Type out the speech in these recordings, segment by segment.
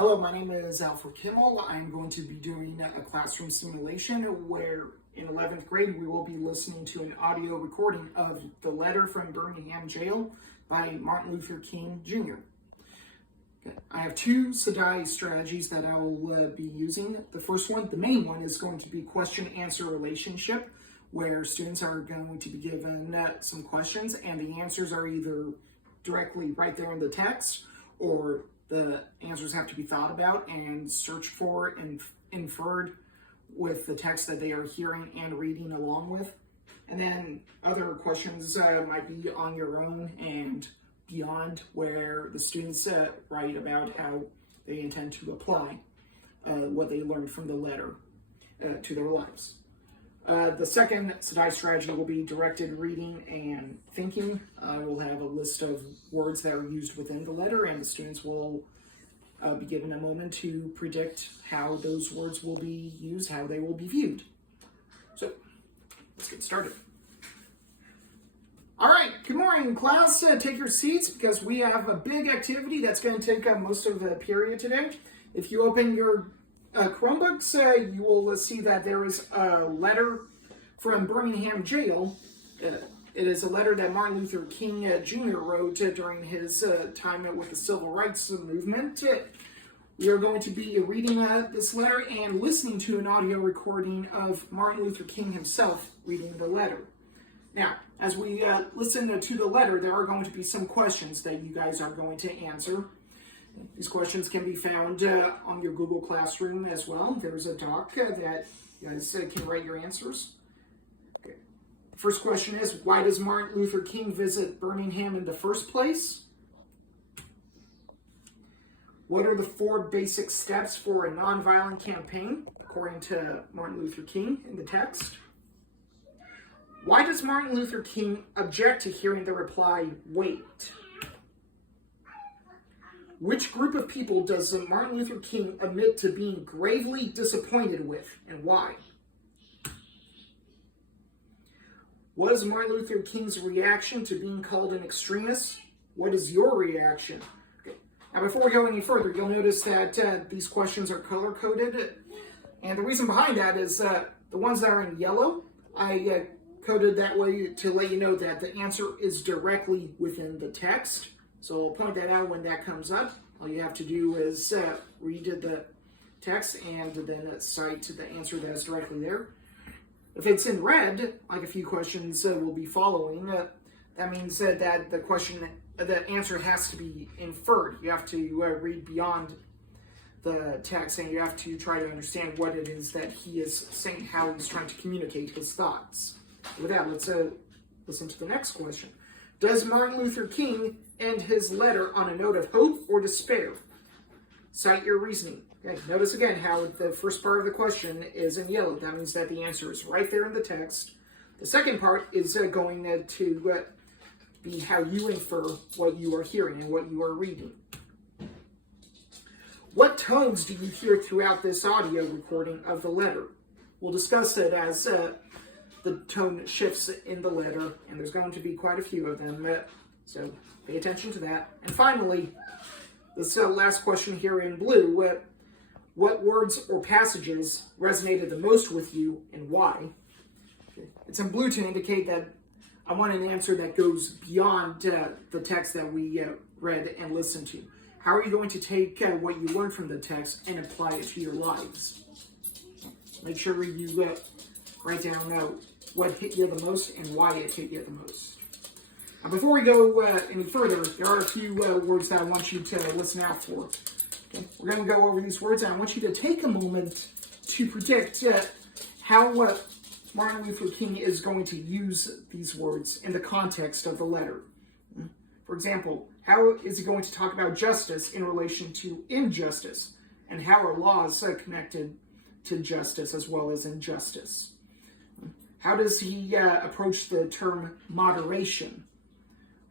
Hello, my name is Alfred Kimmel. I'm going to be doing a classroom simulation where in 11th grade we will be listening to an audio recording of the letter from Birmingham jail by Martin Luther King Jr. Okay. I have two SDAIE strategies that I will be using. The first one, the main one, is going to be question-answer relationship, where students are going to be given some questions and the answers are either directly right there in the text, or the answers have to be thought about and searched for and inferred with the text that they are hearing and reading along with. And then other questions might be on your own and beyond, where the students write about how they intend to apply what they learned from the letter to their lives. The second SDAIE strategy will be directed reading and thinking. We'll have a list of words that are used within the letter, and the students will be given a moment to predict how those words will be used, how they will be viewed. So, let's get started. All right, good morning, class. Take your seats because we have a big activity that's going to take up most of the period today. If you open your Chromebooks, you will see that there is a letter from Birmingham jail. It is a letter that Martin Luther King Jr. wrote during his time with the Civil Rights Movement. We are going to be reading this letter and listening to an audio recording of Martin Luther King himself reading the letter. Now, as we listen to the letter, there are going to be some questions that you guys are going to answer. These questions can be found on your Google Classroom as well. There's a doc that you guys can write your answers. Okay. First question is, why does Martin Luther King visit Birmingham in the first place? What are the 4 basic steps for a nonviolent campaign, according to Martin Luther King in the text? Why does Martin Luther King object to hearing the reply, wait? Which group of people does Martin Luther King admit to being gravely disappointed with, and why? What is Martin Luther King's reaction to being called an extremist? What is your reaction? Okay. Now, before we go any further, you'll notice that these questions are color-coded, and the reason behind that is the ones that are in yellow, I coded that way to let you know that the answer is directly within the text. So I'll point that out when that comes up. All you have to do is read the text and then cite the answer that is directly there. If it's in red, like a few questions will be following, that means that the answer has to be inferred. You have to read beyond the text, and you have to try to understand what it is that he is saying, how he's trying to communicate his thoughts. With that, let's listen to the next question. Does Martin Luther King end his letter on a note of hope or despair? Cite your reasoning. Okay, notice again how the first part of the question is in yellow. That means that the answer is right there in the text. The second part is going to be how you infer what you are hearing and what you are reading. What tones do you hear throughout this audio recording of the letter? We'll discuss it as the tone shifts in the letter, and there's going to be quite a few of them, so pay attention to that. And finally, this last question here in blue, what words or passages resonated the most with you and why? Okay. It's in blue to indicate that I want an answer that goes beyond the text that we read and listened to. How are you going to take what you learned from the text and apply it to your lives? Make sure you write down what hit you the most and why it hit you the most. Now, before we go any further, there are a few words that I want you to listen out for. Okay? We're going to go over these words, and I want you to take a moment to predict how Martin Luther King is going to use these words in the context of the letter. For example, how is he going to talk about justice in relation to injustice, and how are laws connected to justice as well as injustice? How does he approach the term moderation?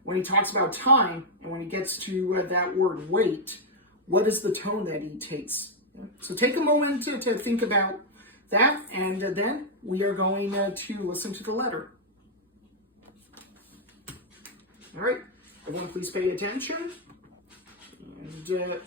When he talks about time, and when he gets to that word wait, what is the tone that he takes? So take a moment to think about that, and then we are going to listen to the letter. All right, everyone please pay attention. And